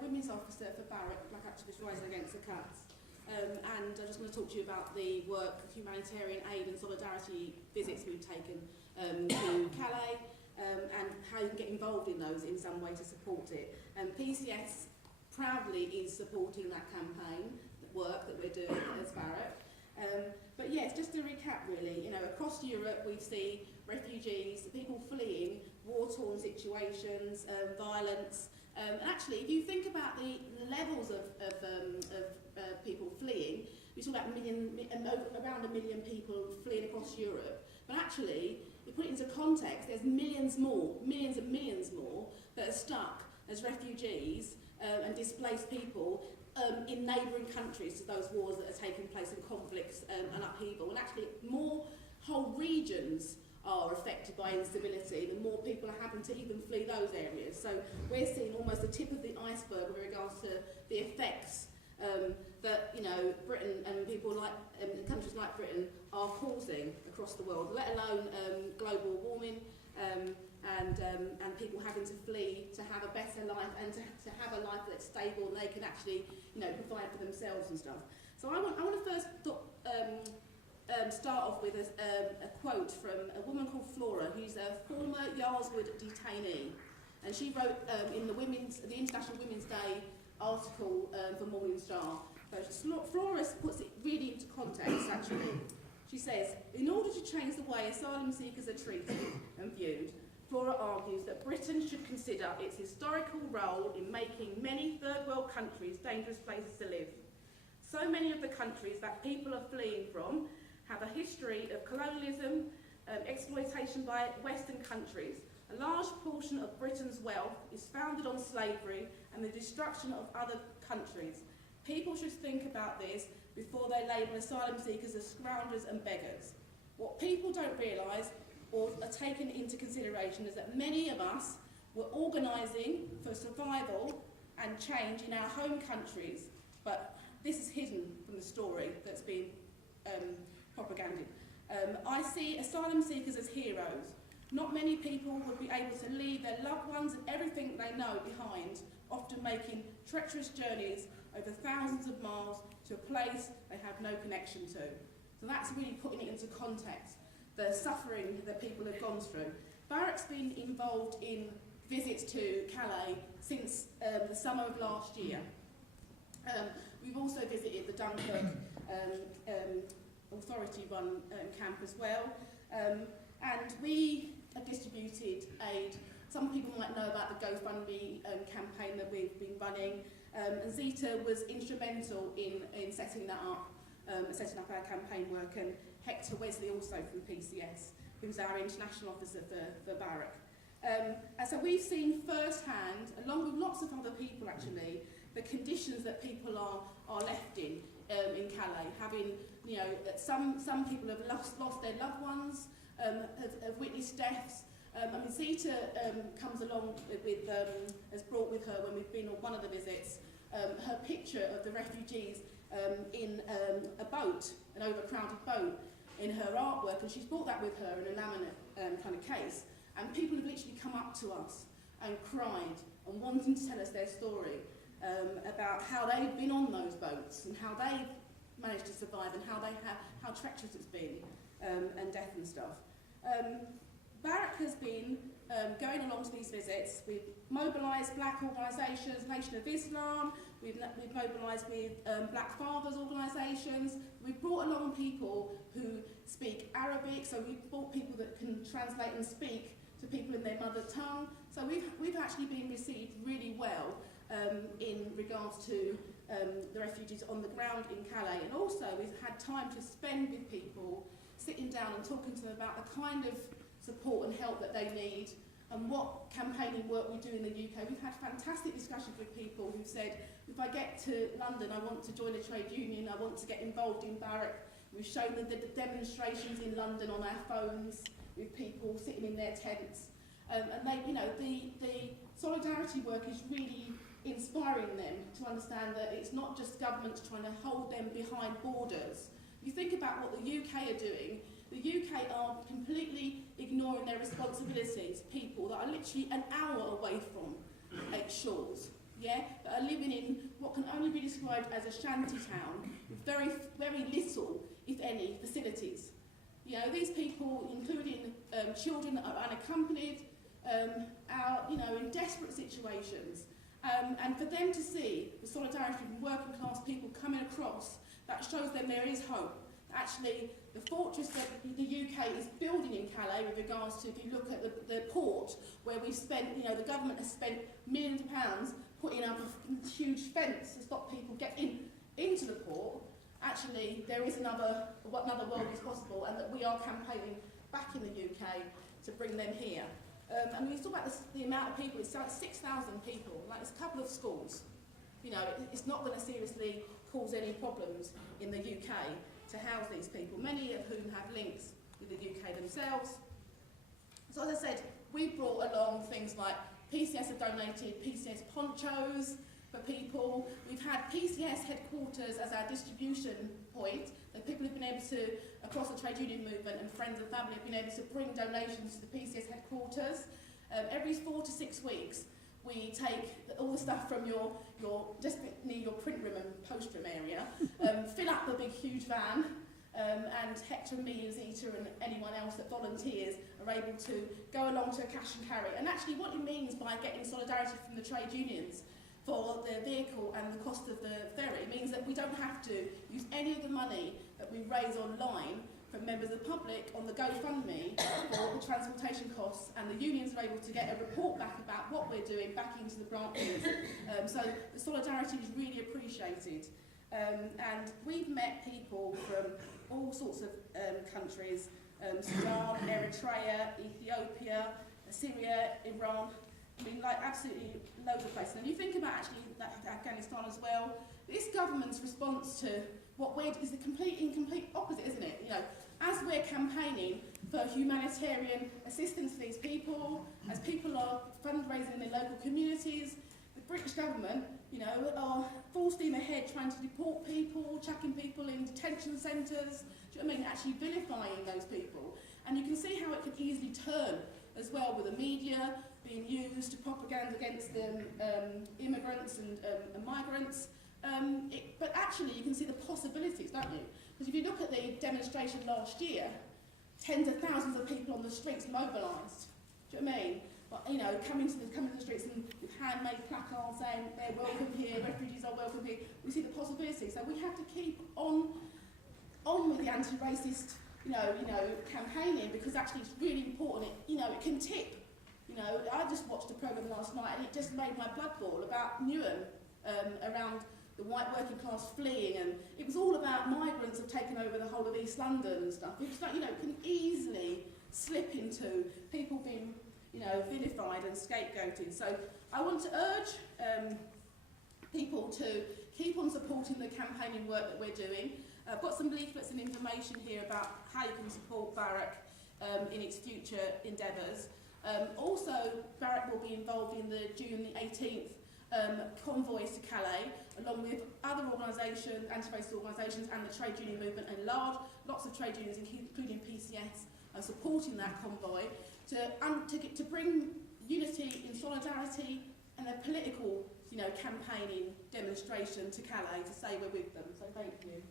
women's officer for BARAC, Black Activists Rising Against the Cuts. And I just want to talk to you about the work, humanitarian aid and solidarity visits we've taken to Calais, and how you can get involved in those in some way to support it. And PCS proudly is supporting that campaign, the work that we're doing as BARAC. But yes, just to recap really, across Europe we see refugees, people fleeing war-torn situations, violence. And actually, if you think about the levels of people fleeing, we talk about around 1 million people fleeing across Europe. But actually, you put it into context, there's millions and millions more that are stuck as refugees and displaced people in neighbouring countries to those wars that are taking place and conflicts and upheaval. And actually, more whole regions are affected by instability, the more people are having to even flee those areas. So we're seeing almost the tip of the iceberg with regards to the effects that Britain and people like countries like Britain are causing across the world, let alone global warming and people having to flee to have a better life and to have a life that's stable and they can actually provide for themselves and stuff. So I want to first start off with a quote from a woman called Flora, who's a former Yarlswood detainee, and she wrote in the International Women's Day article for Morning Star. So Flora puts it really into context, actually. She says, in order to change the way asylum seekers are treated and viewed, Flora argues that Britain should consider its historical role in making many third world countries dangerous places to live. So many of the countries that people are fleeing from have a history of colonialism, exploitation by Western countries. A large portion of Britain's wealth is founded on slavery and the destruction of other countries. People should think about this before they label asylum seekers as scoundrels and beggars. What people don't realise or are taken into consideration is that many of us were organising for survival and change in our home countries, but this is hidden from the story that's been propaganded. I see asylum seekers as heroes. Not many people would be able to leave their loved ones and everything they know behind, often making treacherous journeys over thousands of miles to a place they have no connection to. So that's really putting it into context, the suffering that people have gone through. BARAC's been involved in visits to Calais since the summer of last year. We've also visited the Dunkirk authority-run camp as well, and we have distributed aid. Some people might know about the GoFundMe campaign that we've been running, and Zita was instrumental in setting that up, setting up our campaign work, and Hector Wesley also from PCS, who's our international officer for BARAC. And so we've seen firsthand, along with lots of other people actually, the conditions that people are left in Calais, having, some people have lost their loved ones, have witnessed deaths. Zita comes along with, has brought with her when we've been on one of the visits, her picture of the refugees in a boat, an overcrowded boat, in her artwork, and she's brought that with her in a laminate kind of case. And people have literally come up to us and cried and wanting to tell us their story about how they've been on those boats and how they've managed to survive and how treacherous it's been, and death and stuff. BARAC has been going along to these visits. We've mobilised black organisations, Nation of Islam, we've mobilised with Black Fathers organisations. We've brought along people who speak Arabic, so we've brought people that can translate and speak to people in their mother tongue. So we've actually been received really well in regards to the refugees on the ground in Calais. And also we've had time to spend with people, sitting down and talking to them about the kind of support and help that they need and what campaigning work we do in the UK. We've had fantastic discussions with people who've said, if I get to London, I want to join a trade union, I want to get involved in BARAC. We've shown them the demonstrations in London on our phones with people sitting in their tents. And they, the solidarity work is really inspiring them to understand that it's not just governments trying to hold them behind borders. If you think about what the UK are doing, the UK are completely ignoring their responsibilities, people that are literally an hour away from shores. yeah, that are living in what can only be described as a shanty town with very, very little, if any, facilities. You know, these people, including children that are unaccompanied, are, you know, in desperate situations. And for them to see the solidarity of working class people coming across, that shows them there is hope. Actually, the fortress that the UK is building in Calais with regards to, if you look at the port, where we've spent, you know, the government has spent millions of pounds putting up a huge fence to stop people getting into the port. Actually, there is another world is possible, and that we are campaigning back in the UK to bring them here. And when you talk about the amount of people, it's like 6,000 people, like it's a couple of schools. You know, it's not going to seriously cause any problems in the UK to house these people, many of whom have links with the UK themselves. So as I said, we brought along things like PCS have donated PCS ponchos for people. We've had PCS headquarters as our distribution point, so people have been able to, across the trade union movement, and friends and family have been able to bring donations to the PCS headquarters. Every 4 to 6 weeks, we take all the stuff from your just near your print room and post room area, fill up the big huge van, and Hector and me and Zita and anyone else that volunteers are able to go along to a cash and carry. And actually what it means by getting solidarity from the trade unions for the vehicle and the cost of the ferry means that we don't have to use any of the money that we raise online from members of the public on the GoFundMe for the transportation costs, and the unions are able to get a report back about what we're doing back into the branches. So the solidarity is really appreciated. And we've met people from all sorts of countries, Sudan, Eritrea, Ethiopia, Syria, Iran. I mean, like absolutely loads of places. And you think about actually Afghanistan as well. This government's response to what is the complete opposite, isn't it? You know, as we're campaigning for humanitarian assistance for these people, as people are fundraising in their local communities, the British government, you know, are full steam ahead trying to deport people, chucking people in detention centres. Do you know what I mean? Actually vilifying those people. And you can see how it could easily turn as well with the media being used to propaganda against immigrants and migrants. But actually you can see the possibilities, don't you? Because if you look at the demonstration last year, tens of thousands of people on the streets mobilised. Do you know what I mean? But, you know, coming to the streets and with handmade placards saying they're welcome here, refugees are welcome here. We see the possibilities. So we have to keep on with the anti-racist, you know, campaigning, because actually it's really important. It can tip. You know, I just watched a programme last night and it just made my blood boil about Newham, around the white working class fleeing, and it was all about migrants have taken over the whole of East London and stuff. It's like, you know, it can easily slip into people being, you know, vilified and scapegoated. So I want to urge people to keep on supporting the campaigning work that we're doing. I've got some leaflets and information here about how you can support BARAC in its future endeavours. Also, BARAC will be involved in the June the 18th convoys to Calais, along with other organisations, anti-racist organisations, and the trade union movement at large. Lots of trade unions, including PCS, are supporting that convoy to bring unity in solidarity and a political, you know, campaigning demonstration to Calais to say we're with them. So thank you.